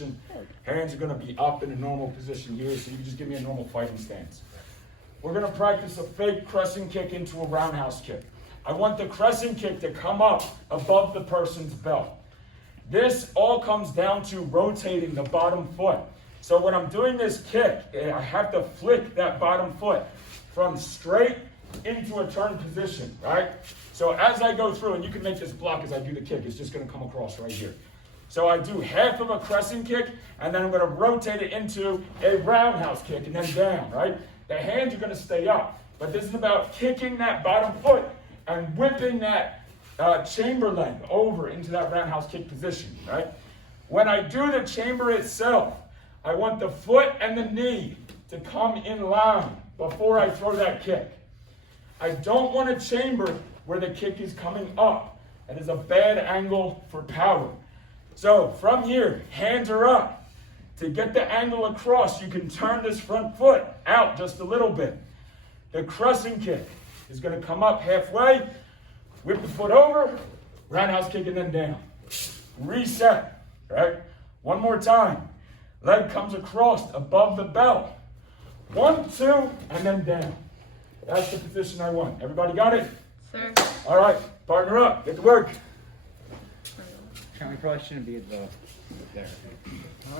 Hands are going to be up in a normal position here, so you can just give me a normal fighting stance. We're going to practice a fake crescent kick into a roundhouse kick. I want the crescent kick to come up above the person's belt. This all comes down to rotating the bottom foot. So when I'm doing this kick, I have to flick that bottom foot from straight into a turn position, right? So as I go through, and you can make this block as I do the kick, it's just going to come across right here. So I do half of a crescent kick, and then I'm going to rotate it into a roundhouse kick, and then down, right? The hands are going to stay up, but this is about kicking that bottom foot and whipping that chamber leg over into that roundhouse kick position, right? When I do the chamber itself, I want the foot and the knee to come in line before I throw that kick. I don't want a chamber where the kick is coming up. That is a bad angle for power. So from here, hands are up. To get the angle across, you can turn this front foot out just a little bit. The crescent kick is going to come up halfway, whip the foot over, roundhouse kick, and then down. Reset, right? One more time. Leg comes across above the belt. 1, 2, and then down. That's the position I want. Everybody got it? Sir. All right, partner up. Get to work. We probably shouldn't be there. So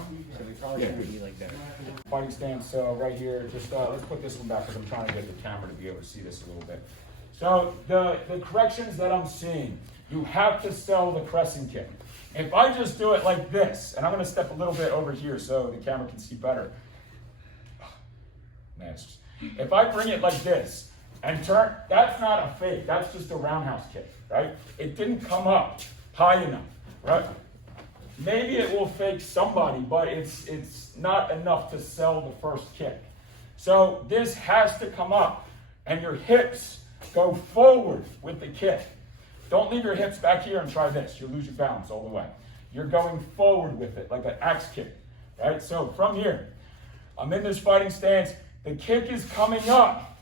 we probably shouldn't be like there. Fighting stance, so right here, just let's put this one back because I'm trying to get the camera to be able to see this a little bit. So the corrections that I'm seeing, you have to sell the crescent kick. If I just do it like this, and I'm going to step a little bit over here so the camera can see better. Nice. If I bring it like this and turn, that's not a fake, that's just a roundhouse kick, right? It didn't come up high enough, right? Maybe it will fake somebody, but it's not enough to sell the first kick. So this has to come up, and your hips go forward with the kick. Don't leave your hips back here and try this. You'll lose your balance all the way. You're going forward with it, like an axe kick, right? So from here, I'm in this fighting stance. The kick is coming up,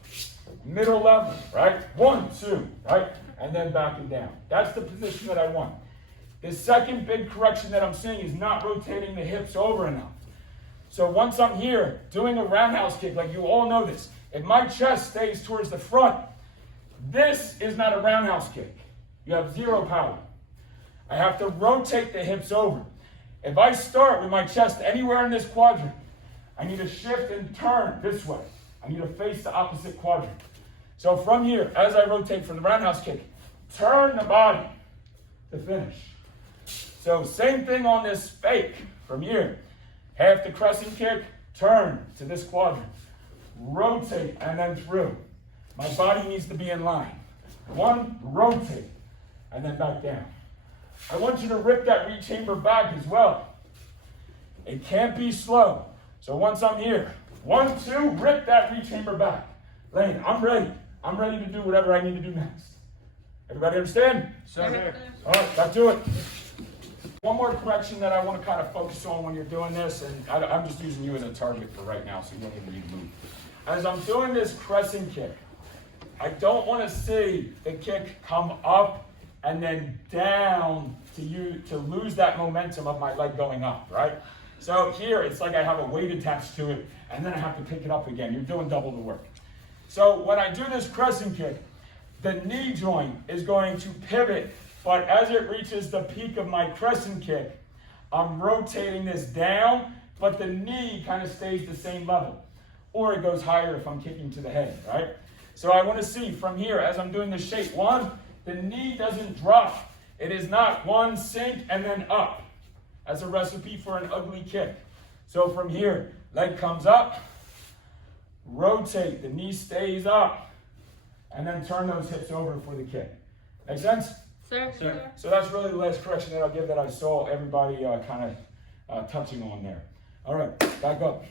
middle level, right? 1, 2, right? And then backing down. That's the position that I want. The second big correction that I'm seeing is not rotating the hips over enough. So once I'm here doing a roundhouse kick, like you all know this, if my chest stays towards the front, this is not a roundhouse kick. You have zero power. I have to rotate the hips over. If I start with my chest anywhere in this quadrant, I need to shift and turn this way. I need to face the opposite quadrant. So from here, as I rotate from the roundhouse kick, turn the body to finish. So same thing on this fake from here. Half the crescent kick, turn to this quadrant. Rotate and then through. My body needs to be in line. 1, rotate, and then back down. I want you to rip that re-chamber back as well. It can't be slow. So once I'm here, 1, 2, rip that re-chamber back. Lane, I'm ready. I'm ready to do whatever I need to do next. Everybody understand? Sir. All right, back to it. One more correction that I want to kind of focus on when you're doing this, and I'm just using you as a target for right now, so you don't even need to move. As I'm doing this crescent kick, I don't want to see the kick come up and then down to lose that momentum of my leg going up, right? So here, it's like I have a weight attached to it, and then I have to pick it up again. You're doing double the work. So when I do this crescent kick, the knee joint is going to pivot, but as it reaches the peak of my crescent kick, I'm rotating this down, but the knee kind of stays the same level. Or it goes higher if I'm kicking to the head, right? So I want to see from here, as I'm doing this shape, 1, the knee doesn't drop. It is not 1 sink and then up. That's a recipe for an ugly kick. So from here, leg comes up, rotate, the knee stays up, and then turn those hips over for the kick. Make sense? Sir. So that's really the last correction that I'll give that I saw everybody kind of touching on there. All right, back up.